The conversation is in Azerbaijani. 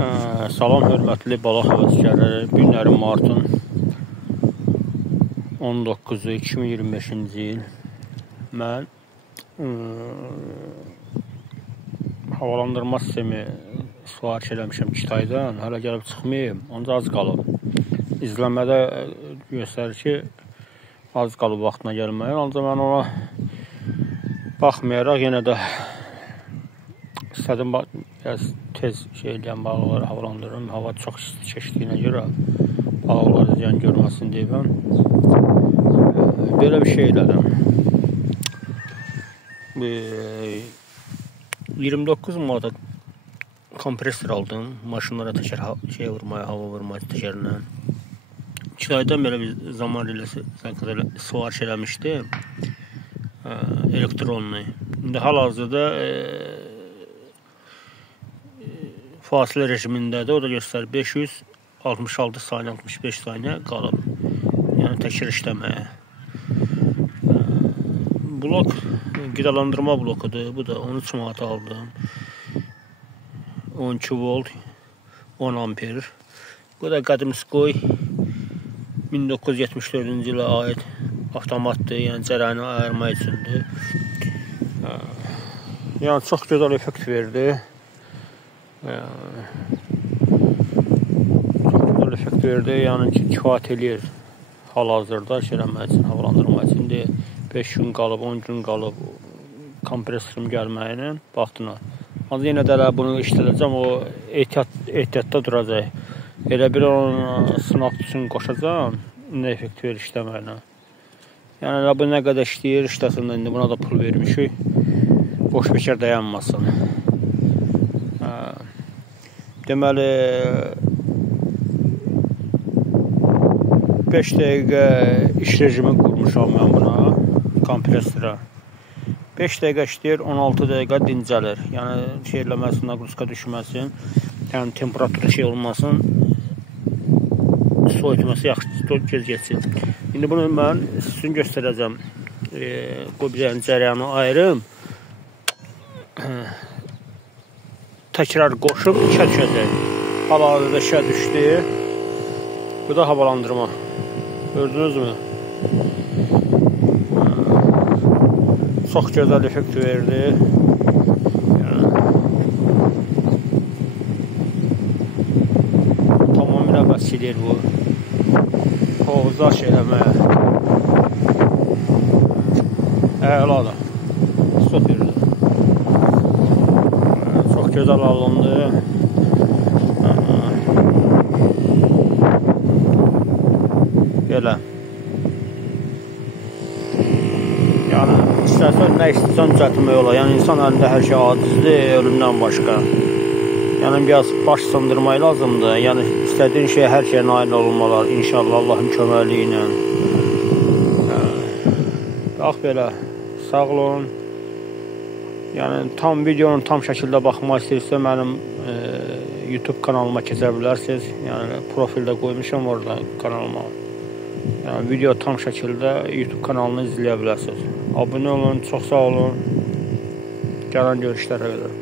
Salam hörmətli balıq həvəskarları. Günlərin martın 19-u 2025-ci il. Mən havalandırma sistemi sifariş eləmişəm Kitaydan. Hələ gəlib çıxmayıb, ancaq az qalıb. İzləmədə göstərir ki, az qalıb vaxtına gəlməyə. Ancaq mən ona baxmayaraq yenə də istədim biraz tez eləyən balıqları havalandırırım. Hava çox isti keçdiyinə görə balıqları ziyan görməsin deyəm. Belə bir şey elədim. 29 manata kompresor aldım. Maşınlara təkər hava vurmaya təkərlə. Kitaydan belə bir zaman sifariş eləmişdim. Elektronlu. İndi hal-hazırda fasilə rejimindədir. O da göstərir 566 saniyə, 65 saniyə qalıb. Yəni təkrar işləməyə. Blok qidalandırma blokudur. Bu da 13 manata aldım. 12 volt, 10 amper. Bu da Qadimskoy 1974-cü ilə aid avtomatdır. Yəni cərəyanı ayırma üçündür. Yəni çox gözəl effekt verdi. Çox gözəl effekt verdi. Yəni ki, kifayət eləyir hal-hazırda eləmək üçün, havalandırma üçün deyil. 5 gün qalıb, 10 gün qalıb kompresorum gəlməyinin vaxtına. Ancaq yenə də bunu işlədəcəm, o ehtiyatda duracaq. Elə bir onu sınaq üçün qoşacam, nə effekt verir işləməyinə. Yəni bu nə qədər işləyir, işləsin, indi buna da pul vermişik. Boş bekar dayanmasın. Deməli 5 dəqiqə iş rejimi qurmuşam mən buna, kompresora. 5 dəqiqə işləyir, 16 dəqiqə dincəlir. Yəni şey eləməsin, naqruska düşməsin. Yəni temperatur şey olmasın. Soyutması yaxşı gec geçsin. İndi bunu mən sizin göstərəcəm. Qoyacağım cərəyanı ayırım. Təkrar qoşub işə düşəcək. Hal-hazırda işə düşdü. Bu da havalandırma. Gördünüz mü? Çox gözəl effekt verdi. Tamamilə vəsilir bu. Hovuzlar eləməyə. Əladır. Stop verdi. Çox gözəl alındı. Belə. Yəni istəsən nə istəyirsən düzəltmək olar. Yəni insan əlində hər şey acizdir, ölümdən başqa. Yəni biraz baş sındırmaq lazımdır. Yəni istədiyin şey hər şeyə nail olmalar. İnşallah Allahın köməkliyi ilə. Bax belə. Sağ olun. Yəni tam videonun tam şəkildə baxmaq istəyirsə mənim YouTube kanalıma keçə bilərsiniz. Yəni profildə qoymuşam orada kanalıma. Yəni video tam şəkildə YouTube kanalını izləyə bilərsiniz. Abunə olun, çox sağ olun. Gələn görüşlərə qədər.